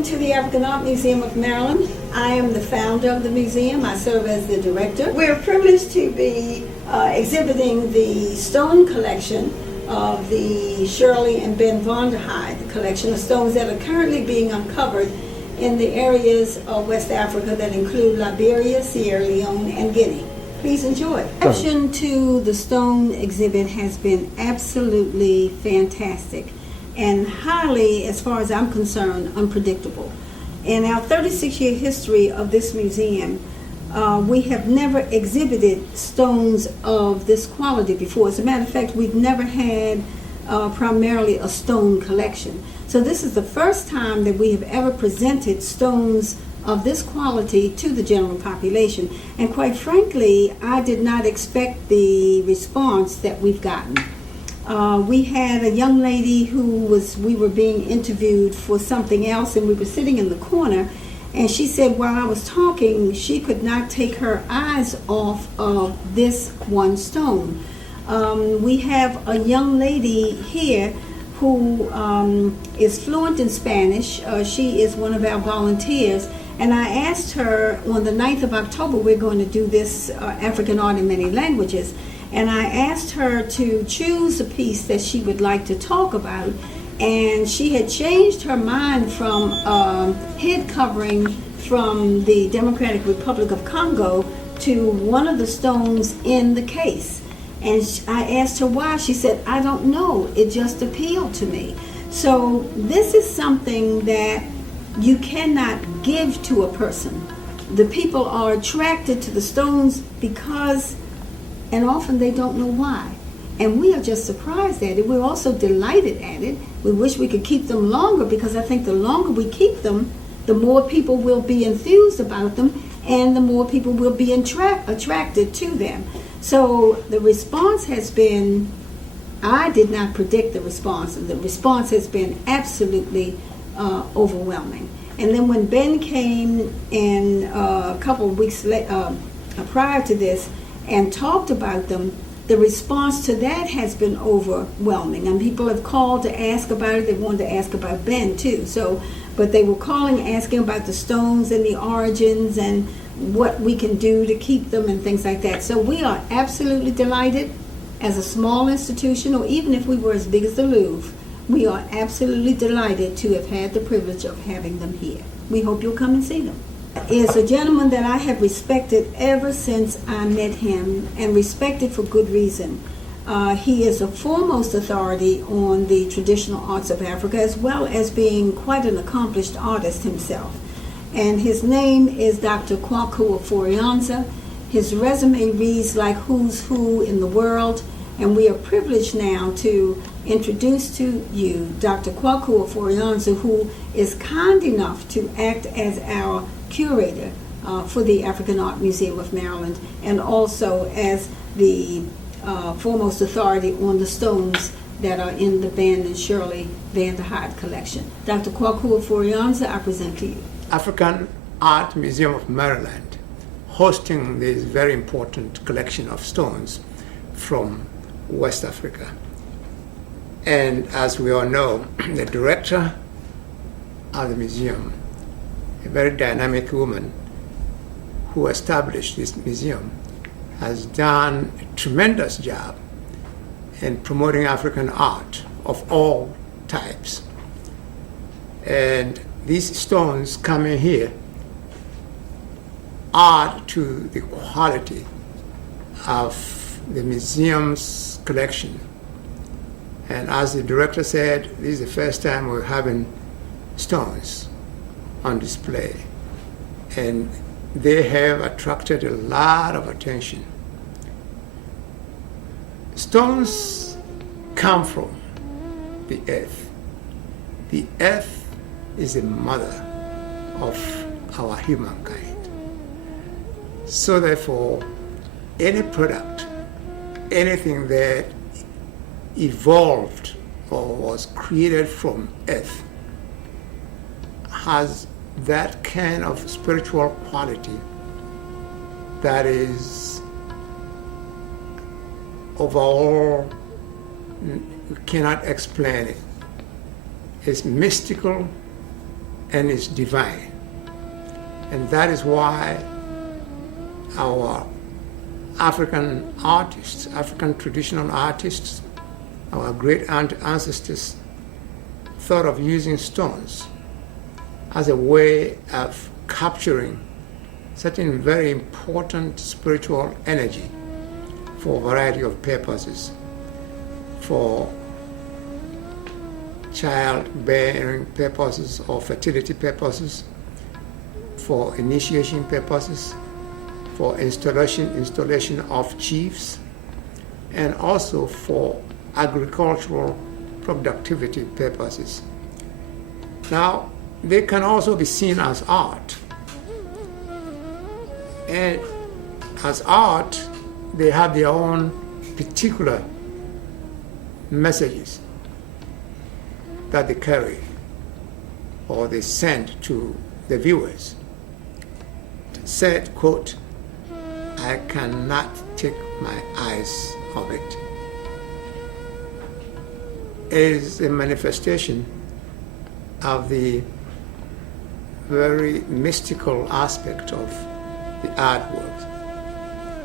Welcome to the African Art Museum of Maryland. I am the founder of the museum. I serve as the director. We're privileged to be exhibiting the stone collection of the Shirley and Ben Vonderheide collection of stones that are currently being uncovered in the areas of West Africa that include Liberia, Sierra Leone, and Guinea. Please enjoy. The reaction to the stone exhibit has been absolutely fantastic and highly, as far as I'm concerned, unpredictable. In our 36-year history of this museum, we have never exhibited stones of this quality before. As a matter of fact, we've never had primarily a stone collection. So this is the first time that we have ever presented stones of this quality to the general population. And quite frankly, I did not expect the response that we've gotten. We had a young lady we were being interviewed for something else, and we were sitting in the corner, and she said while I was talking, she could not take her eyes off of this one stone. We have a young lady here who is fluent in Spanish. She is one of our volunteers, and I asked her on the 9th of October, we're going to do this African art in many languages, and I asked her to choose a piece that she would like to talk about, and she had changed her mind from head covering from the Democratic Republic of Congo to one of the stones in the case. And I asked her why. She said, I don't know, it just appealed to me. So this is something that you cannot give to a person. The people are attracted to the stones because, and often they don't know why. And we are just surprised at it. We're also delighted at it. We wish we could keep them longer, because I think the longer we keep them, the more people will be enthused about them, and the more people will be attracted to them. So the response has been, I did not predict the response, and the response has been absolutely overwhelming. And then when Ben came in a couple of weeks prior to this and talked about them, the response to that has been overwhelming. And people have called to ask about it. They wanted to ask about Ben too. But they were calling, asking about the stones and the origins and what we can do to keep them and things like that. So we are absolutely delighted. As a small institution, or even if we were as big as the Louvre, we are absolutely delighted to have had the privilege of having them here. We hope you'll come and see them. Is a gentleman that I have respected ever since I met him, and respected for good reason. He is a foremost authority on the traditional arts of Africa, as well as being quite an accomplished artist himself. And his name is Dr. Kwaku Aforianza. His resume reads like who's who in the world, and we are privileged now to introduce to you Dr. Kwaku Aforianza, who is kind enough to act as our curator for the African Art Museum of Maryland, and also as the foremost authority on the stones that are in the Ben and Shirley Vonderheide collection. Dr. Kwaku Aforianza, I present to you. African Art Museum of Maryland, hosting this very important collection of stones from West Africa. And as we all know, the director of the museum, a very dynamic woman who established this museum, has done a tremendous job in promoting African art of all types. And these stones coming here add to the quality of the museum's collection. And as the director said, this is the first time we're having stones on display. And they have attracted a lot of attention. Stones come from the earth. The earth is the mother of our humankind. So therefore, any product, anything that evolved or was created from earth has that kind of spiritual quality that is overall, we cannot explain it. It's mystical, and it's divine. And that is why our African artists, African traditional artists, our great ancestors thought of using stones as a way of capturing certain very important spiritual energy for a variety of purposes, for childbearing purposes or fertility purposes, for initiation purposes, for installation of chiefs, and also for agricultural productivity purposes. Now, they can also be seen as art. And as art, they have their own particular messages that they carry or they send to the viewers. Said, quote, "I cannot take my eyes off it," is a manifestation of the very mystical aspect of the artwork.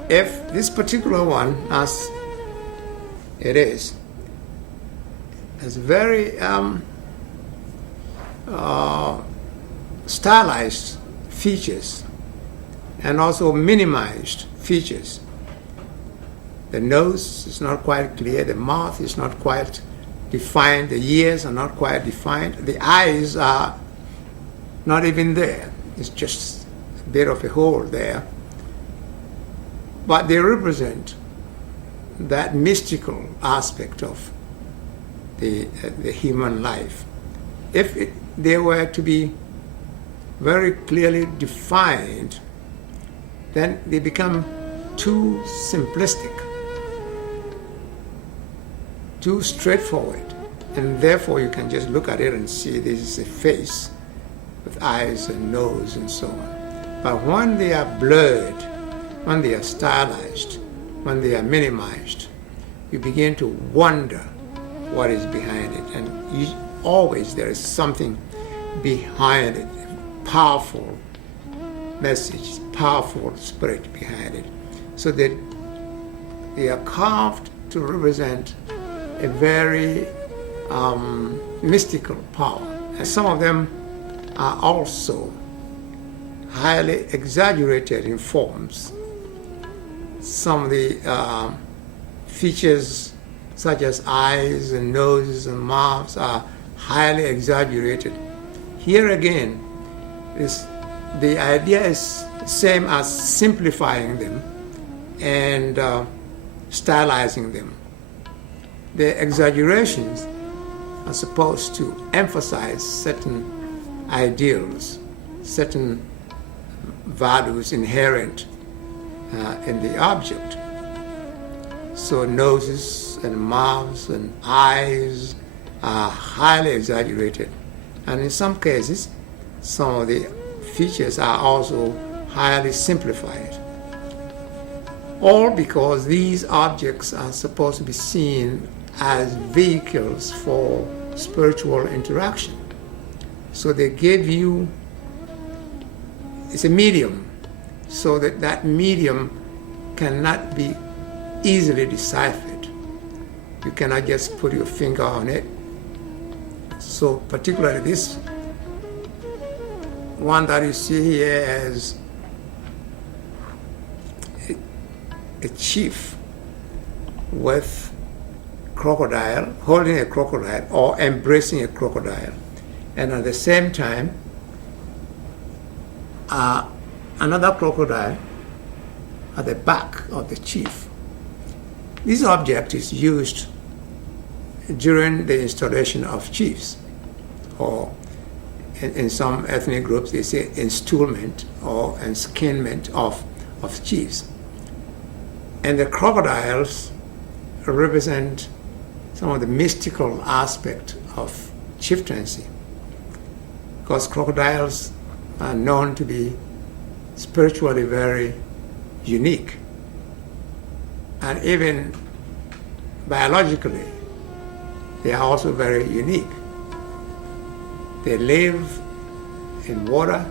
If this particular one, as it is, has very stylized features and also minimized features. The nose is not quite clear, the mouth is not quite defined, the ears are not quite defined, the eyes are not even there. It's just a bit of a hole there. But they represent that mystical aspect of the human life. If they were to be very clearly defined, then they become too simplistic, too straightforward, and therefore you can just look at it and see this is a face with eyes and nose and so on. But when they are blurred, when they are stylized, when they are minimized, you begin to wonder what is behind it, and always there is something behind it, a powerful message, powerful spirit behind it. So that they are carved to represent a very mystical power. And some of them are also highly exaggerated in forms. Some of the features such as eyes and noses and mouths are highly exaggerated. Here again, the idea is same as simplifying them and stylizing them. The exaggerations are supposed to emphasize certain ideals, certain values inherent in the object. So noses and mouths and eyes are highly exaggerated. And in some cases, some of the features are also highly simplified. All because these objects are supposed to be seen as vehicles for spiritual interaction. So they give you, it's a medium, so that that medium cannot be easily deciphered. You cannot just put your finger on it. So particularly this one that you see here as a chief with crocodile, holding a crocodile or embracing a crocodile, and at the same time another crocodile at the back of the chief. This object is used during the installation of chiefs, or in some ethnic groups they say installment or enskinment of chiefs. And the crocodiles represent some of the mystical aspect of chieftaincy, because crocodiles are known to be spiritually very unique, and even biologically they are also very unique. They live in water,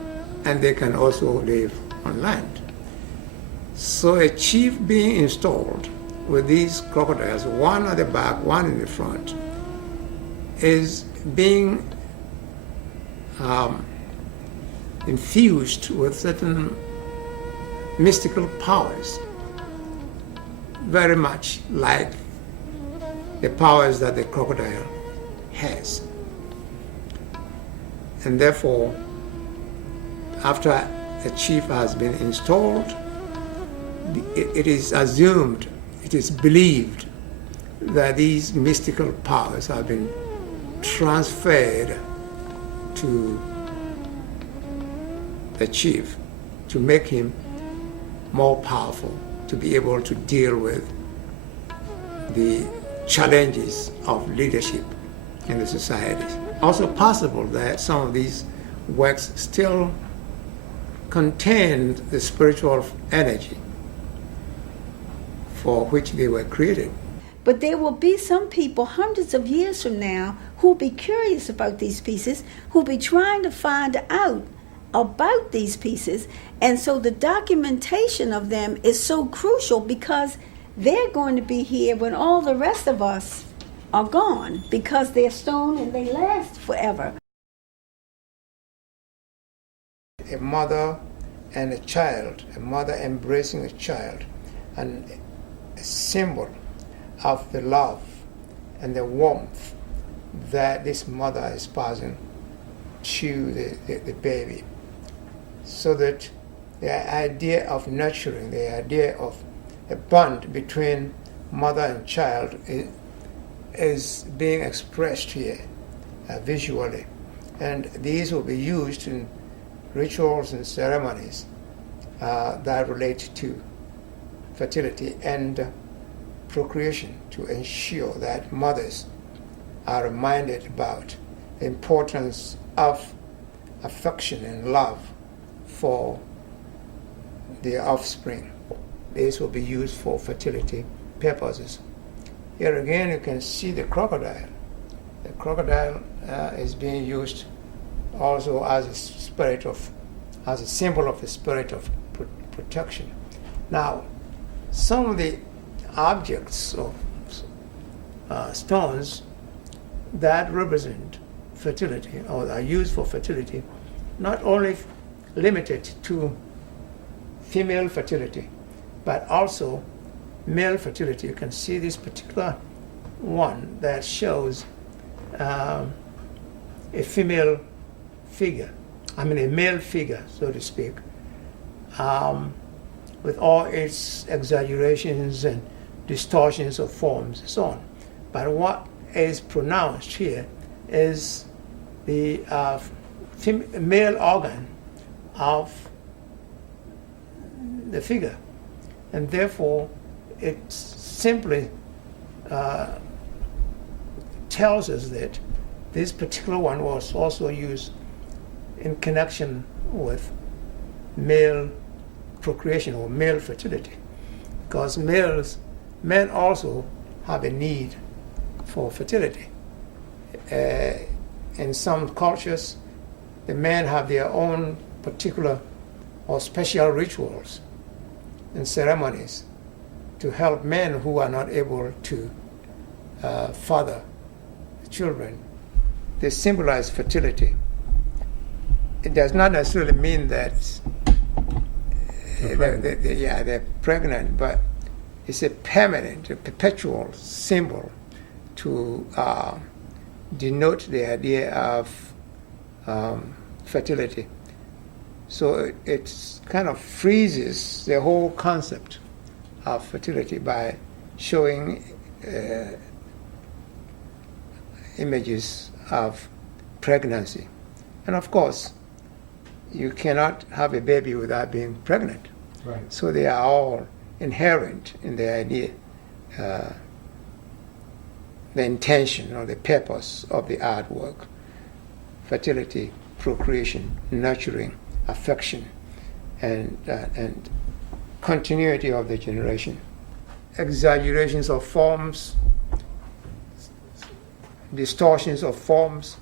and they can also live on land. So a chief being installed with these crocodiles, one at the back, one in the front, is being infused with certain mystical powers, very much like the powers that the crocodile has. And therefore, after a chief has been installed, it is assumed, it is believed that these mystical powers have been transferred to the chief to make him more powerful, to be able to deal with the challenges of leadership in the societies. Also possible that some of these works still contained the spiritual energy for which they were created. But there will be some people hundreds of years from now who'll be curious about these pieces, who'll be trying to find out about these pieces. And so the documentation of them is so crucial, because they're going to be here when all the rest of us are gone, because they're stone and they last forever. A mother and a child, a mother embracing a child, and a symbol of the love and the warmth that this mother is passing to the baby. So that the idea of nurturing, the idea of a bond between mother and child is being expressed here visually. And these will be used in rituals and ceremonies that relate to fertility and procreation, to ensure that mothers are reminded about the importance of affection and love for their offspring. These will be used for fertility purposes. Here again you can see the crocodile. The crocodile is being used also as a symbol of the spirit of protection. Now, some of the objects of stones that represent fertility or are used for fertility, not only limited to female fertility, but also male fertility. You can see this particular one that shows a female figure, a male figure, so to speak, with all its exaggerations and distortions of forms and so on. But what is pronounced here is the male organ of the figure, and therefore it simply tells us that this particular one was also used in connection with male procreation or male fertility, because men also have a need for fertility. In some cultures, the men have their own particular or special rituals and ceremonies to help men who are not able to father children. They symbolize fertility. It does not necessarily mean that they're pregnant, but it's a permanent, a perpetual symbol to denote the idea of fertility. So it kind of freezes the whole concept of fertility by showing images of pregnancy. And of course, you cannot have a baby without being pregnant. Right. So they are all inherent in the idea, the intention or the purpose of the artwork. Fertility, procreation, nurturing, affection, and continuity of the generation. Exaggerations of forms, distortions of forms,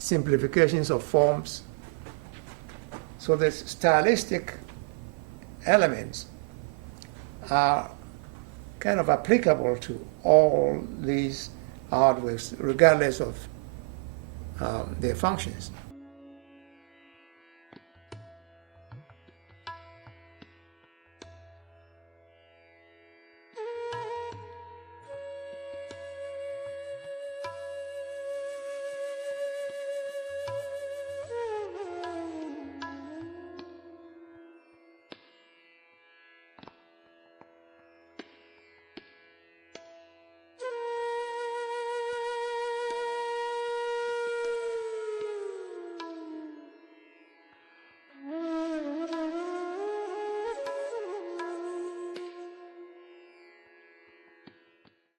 simplifications of forms. So the stylistic elements are kind of applicable to all these artworks, regardless of their functions.